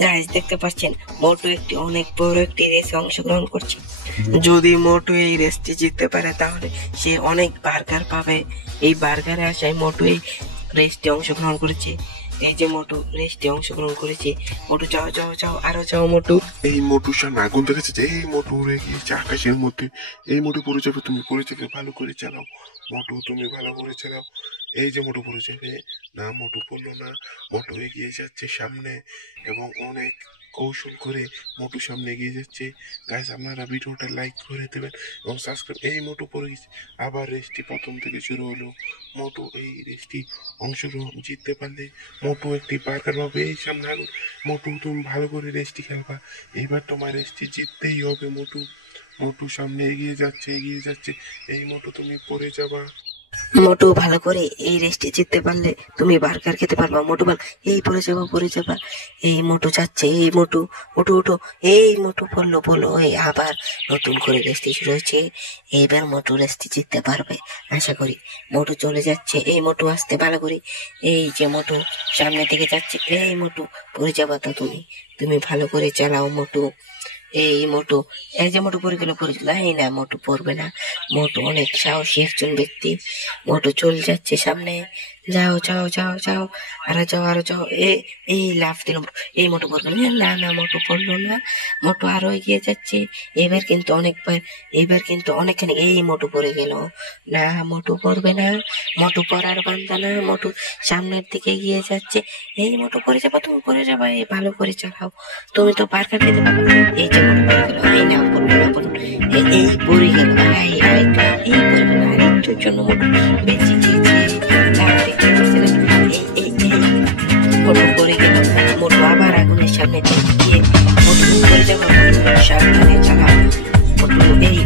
Guys দেখতে পাচ্ছেন মোটু একটি অনেক বড় একটি রেসে অংশগ্রহণ করছে। যদি মোটু এই রেসটি জিততে পারে তাহলে সে অনেক বার্গার পাবে। এই বার্গারে আসায় মোটু এই রেসটি অংশগ্রহণ করেছে। এই যে মোটু রেসটি অংশগ্রহণ করেছে। মোটু যাও যাও যাও, আরো যাও মোটু। এই মোটুর সামনে আগুন দেখেছে যে এই মোটু উড়ে গিয়েছে আকাশের মধ্যে। এই মোটু পড়ে যাবে, তুমি পড়ে যাবে, ভালো করে চালাও মোটু, তুমি ভালো করে চালাও। এই যে মোটু পড়ে যাবে, না মোটু পড়লো না, মোটু এগিয়ে যাচ্ছে সামনে এবং অনেক কৌশল করে মোটু সামনে এগিয়ে যাচ্ছে। গাইস আপনারা ভিডিওটা লাইক করে দেবেন এবং সাবস্ক্রাইব। এই মোটু পড়ে গেছে, আবার রেসটি প্রথম থেকে শুরু হলো। মোটু এই রেসটি অংশগ্রহণ জিততে পারলে মোটু একটি বার্গার পাবে। এই সামনে আগুন, মোটু তুমি ভালো করে রেসটি খেলবা, এইবার তোমার রেসটি জিততেই হবে মোটু। মোটু সামনে এগিয়ে যাচ্ছে এগিয়ে যাচ্ছে, এই মোটু তুমি পড়ে যাবা। মোটু ভালো করে এই রেসটি জিততে পারলে তুমি বার্গার খেতে পারবা। মোটু বল, এই পড়ে যাবা পড়ে যাবা। এই মোটু যাচ্ছে, এই মোটু ওঠো ওঠো, এই মোটু বললো বলো, এই আবার নতুন করে রেসটি শুরু হয়েছে। এইবার মোটু রেসটি জিততে পারবে আশা করি। মোটু চলে যাচ্ছে, এই মোটু আসতে ভালো করে। এই যে মোটু সামনের দিকে যাচ্ছে, এই মোটু পড়ে যাবা তো তুমি, তুমি ভালো করে চালাও মোটু। এই মোটু, এই যে মোটু পড়ে গেল পড়ে গেল, এই না মোটু পড়বে না। মোটু অনেক সাহসী একজন ব্যক্তি। মোটু চলে যাচ্ছে সামনে, যাও যাও যাও যাও, আরো যাও আরো যাও। এই লাফ দিল মোটু। এই মোটু পড়বে না, না না মোটু পড়লো না। মোটু আরো এগিয়ে যাচ্ছে। এবার কিন্তু অনেকবার, এবার কিন্তু অনেকখানি। এই মোটু পড়ে গেল, না মোটু পড়বে না, মোটু পড়ার বান্দা না। মোটু সামনের দিকে এগিয়ে যাচ্ছে। এই মোটু পড়ে যাবা, তুমি পড়ে যাবা, এই ভালো করে চালাও, তুমি তো বার্গার খেতে পারবে। এই যে মোটু পড়ে গেল, এই না পড়বে না পড়বে, এই পড়ে গেল, এই পড়ে গেল। আর একটুর জন্য মোটু বেঁচে গিয়েছে। তার দেখতে পাচ্ছিলেন, এই মোটু পড়ে গেল। মোটু আবার আগুনের সামনে গিয়ে, মোটু পড়ে যাবা, মোটু সাবধানে চালাও মোটু। এই